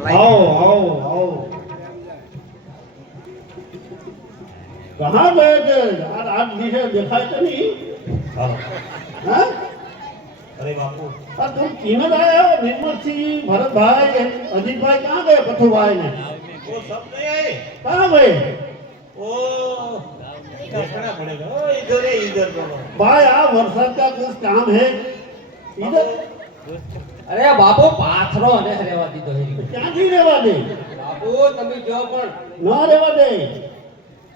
आओ आओ आओ। कहाँ गए थे? आज दिशा दिखाई तो नहीं। हाँ। हाँ? अरे बापू पर तुम कीमत आए हो, निर्मल सिंह, भरत भाई, अजीत भाई कहाँ गए? पथू भाई ने वो सब नहीं आए। कहाँ गए? ओ देखना पड़ेगा। ओ इधर है, इधर दोनों। भाई आप वर्षा का कुछ काम है इधर? અરે બાપુ પાથરો અને રહેવા દીધો છે. ક્યાંથી રહેવા દે? બાપુ તમે જો પણ ન રહેવા દે.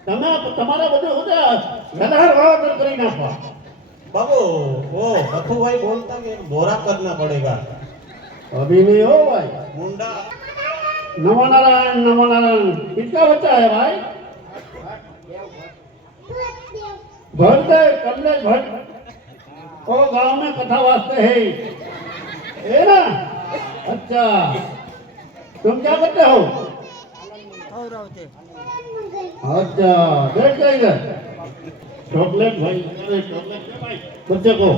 તમે તમારા બધે હોતા ગધાર વાળા કરી નાખવા. बाबू वो बथू भाई बोलता कि बोरा करना पड़ेगा। अभी नहीं हो भाई। मुंडा नमो नारायण किसका बच्चा है भाई? भट्ट है, कमलेश भट्ट। वो गांव में कथा वास्ते है ये ना? अच्छा तुम क्या करते हो? अच्छा बैठ जाओ इधर। चॉकलेट भाई, अरे चॉकलेट दे भाई बच्चे को।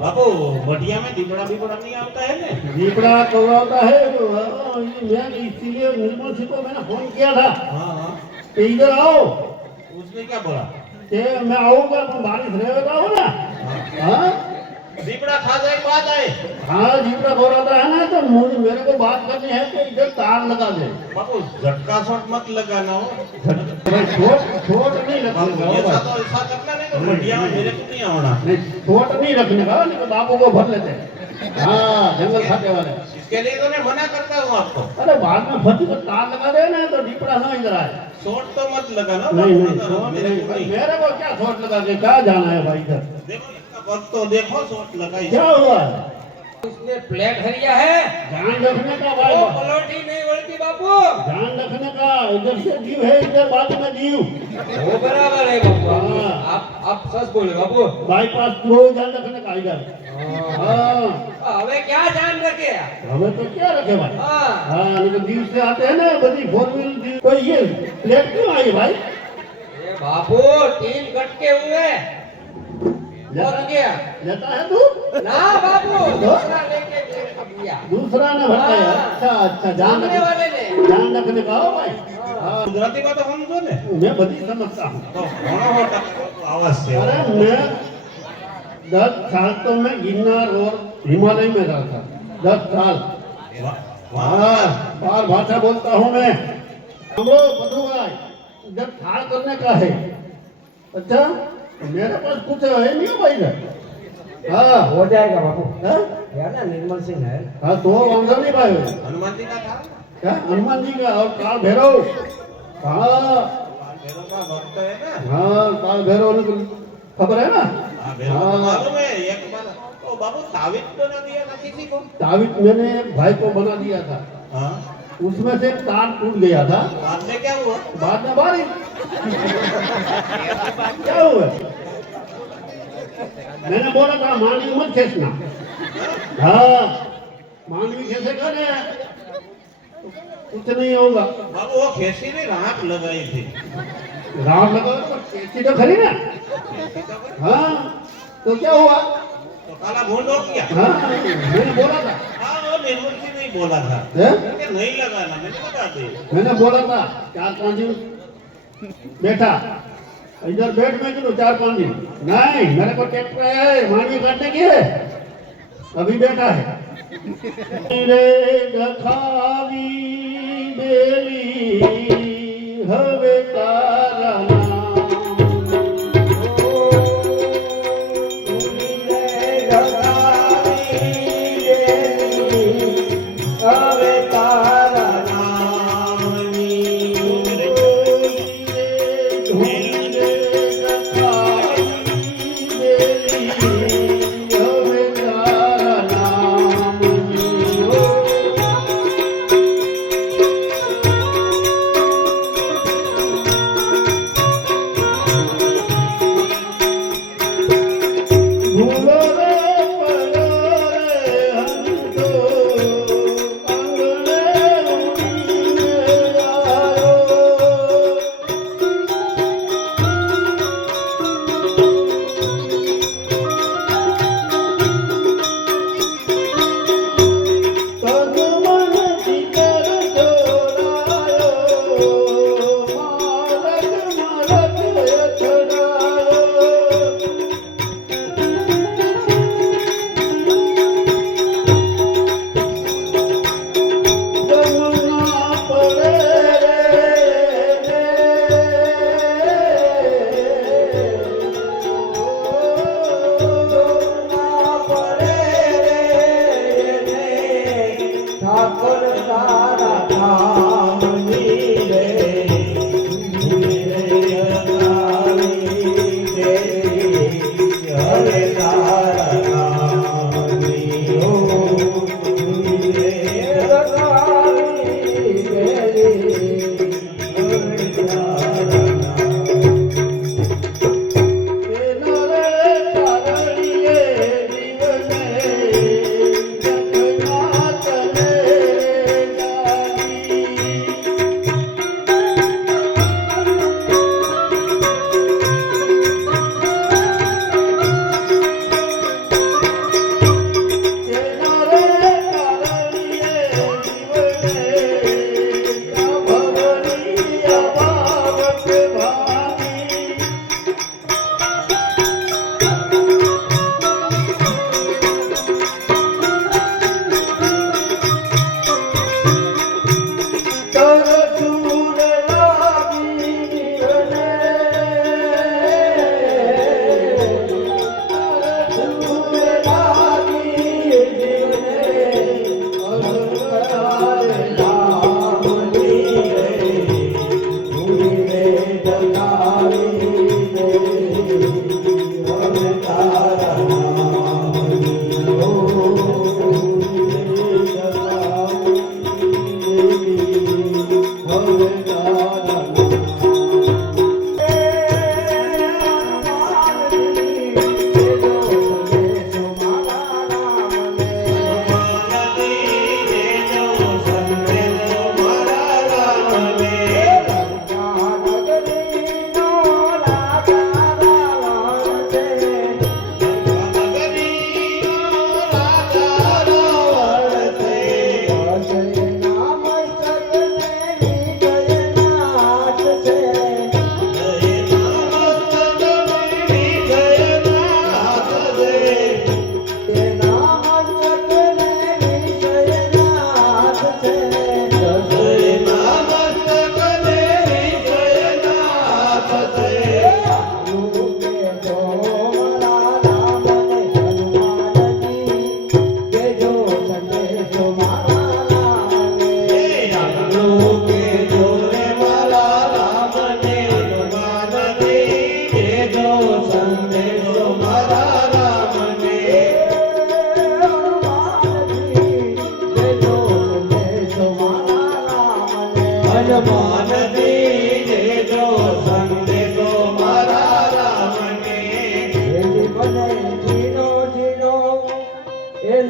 बापू बढ़िया में दीपड़ा बीपड़ा नहीं आता है ना? दीपड़ा कौराता है तो मैं इसीलिए निर्मल सिंह को मैंने फोन किया था हाँ हाँ। कि इधर आओ उसने क्या बोला? कि मैं आऊंगा तुम बारिश रहेगा हो ना। हाँ दीपड़ा खा जाए बात आए। हाँ दीपड़ा कौराता है ना तो मुझे मेरे को बात करनी है कि इधर तार लगा दे। बापू झटका शॉट मत लगाना हो। छोट छोट नहीं बापू रखने ऐसा का। तो ऐसा करना नहीं तो बढ़िया में मेरे को नहीं आना। नहीं छोट नहीं रखने का, नहीं तो बाबू को भर लेते हैं। हाँ जंगल खाते वाले। इसके लिए तो मैं मना करता हूँ आपको। अरे बाद में फंसी तो तार लगा दे ना तो दीपड़ा ना इधर आए। शॉट तो मत लगाना। नहीं बापू, नहीं शॉट मेरे नहीं को नहीं। मेरे को क्या शॉट लगा के क्या जाना है भाई इधर? देखो इसका वक्त तो देखो शॉट लगाई। क्या हुआ? उसने प्लेट हरिया है. ध्यान रखने का भाई, वो पलोटी नहीं वळती बापू. ध्यान रखने का। इधर से जीव है, इधर बाजू में जीव। वो बराबर है बापू. हाँ। आप सच बोले बापू. बाईपास लो, ध्यान रखने का इधर। हाँ હવે ક્યાં ધ્યાન રખે? हमें तो क्या रखे भाई? हाँ. हाँ नहीं तो जीव से आते हैं ना बड़ी 4 व्हील जीव। तो ये प्लेट क्यों आई भाई? ये बापू 3 गटके हुए. और गया. लेता है तू? ना बापू दूसरा लेके गया. दूसरा ने भरता है। हाँ। अच्छा अच्छा ध्यान सामने वाले ने. ध्यान रखने का हो भाई। हाँ गुजराती में तो समझो ने मैं बड़ी समझता हूँ। तो घणो मोटा आवाज से। अरे मैं 10 साल तो मैं गिरनार और हिमालय में रहा था। 10 साल। हाँ बार भाषा बोलता हूँ मैं। हम लोग बधू भाई जब थाल करने का है। अच्छा मेरे पास कुछ है नहीं हो भाई इधर। हाँ हो जाएगा बापू. हाँ? यार ना निर्मल सिंह है. हाँ तो वांधा नहीं भाई। हनुमान जी का था क्या हनुमान जी का और काल भैरव। हाँ भैरव का भक्त है ना। हाँ काल भैरव ने खबर है ना? हाँ भैरव को मालूम है। एक बार तो बाबू तावीज बना दिया था किसी को। तावीज मैंने एक भाई को बना दिया था। हाँ उसमें से तार टूट गया था। बाद में क्या हुआ? बाद में बारिश। क्या हुआ? मैंने बोला था मानवी मत खेसना। हाँ मानवी खेसेगा ना कुछ नहीं होगा। बाबू वो खेसी ने राख लगाई थी। राम लगा तो कैसी तो खरी ना। हाँ तो क्या हुआ? तो काला भूल हो गया। हाँ मैंने बोला था। हाँ वो निर्मल जी नहीं बोला था। हैं? मैंने नहीं लगाना मैंने बता दी। मैंने बोला था 4-5 दिन बैठा इधर बैठ में चलो 4-5 दिन। नहीं मेरे को ट्रैक्टर है मानवी काटने की है अभी बैठा है। रे दखावी बेली हवे तारा ઠાકોર તારા ધામની રે હવે તારા નામની હો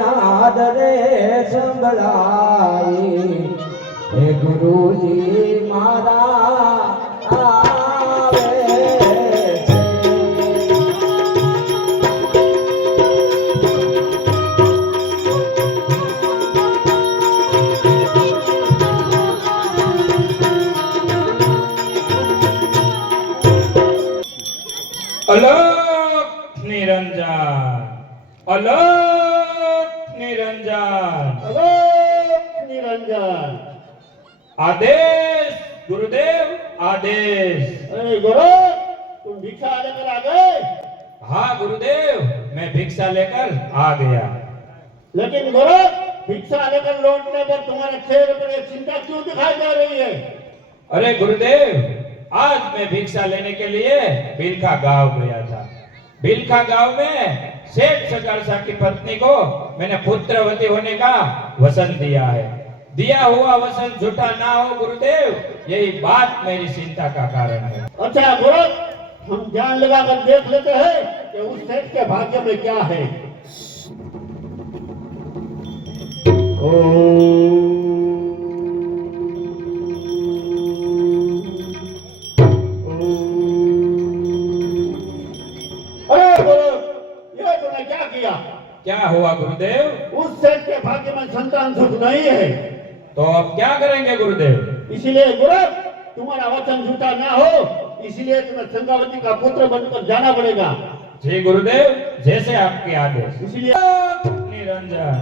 નાદરે સંભળાય હે ગુરુજી મારા આવે છે અલોક નિરંજન અલોક નિરંજન निरंजन आदेश गुरुदेव आदेश। अरे गुरु तुम भिक्षा लेकर आ गए हाँ गुरुदेव मैं भिक्षा लेकर आ गया। लेकिन गुरु भिक्षा लेकर लौटने पर तुम्हारे चेहरे पर एक चिंता क्यों दिखाई दे रही है? अरे गुरुदेव आज मैं भिक्षा लेने के लिए बिलखा गांव गया था। बिलखा गांव में सेठ सकारसा की पत्नी को मैंने पुत्रवती होने का वचन दिया है। दिया हुआ वचन झूठा ना हो गुरुदेव, यही बात मेरी चिंता का कारण है। अच्छा गुरु हम ध्यान लगाकर देख लेते हैं कि उस सेठ के भाग्य में क्या है। अरे गुरु ये तूने क्या किया? क्या हुआ गुरुदेव? उस सेठ के भाग्य में संतान सुख नहीं है। तो अब क्या करेंगे गुरुदेव? इसीलिए गुरु तुम्हारा वचन झूठा ना हो, इसलिए तुम्हें संगावती का पुत्र बनकर जाना पड़ेगा। जी गुरुदेव जैसे आपके आदेश। इसलिए निरंजन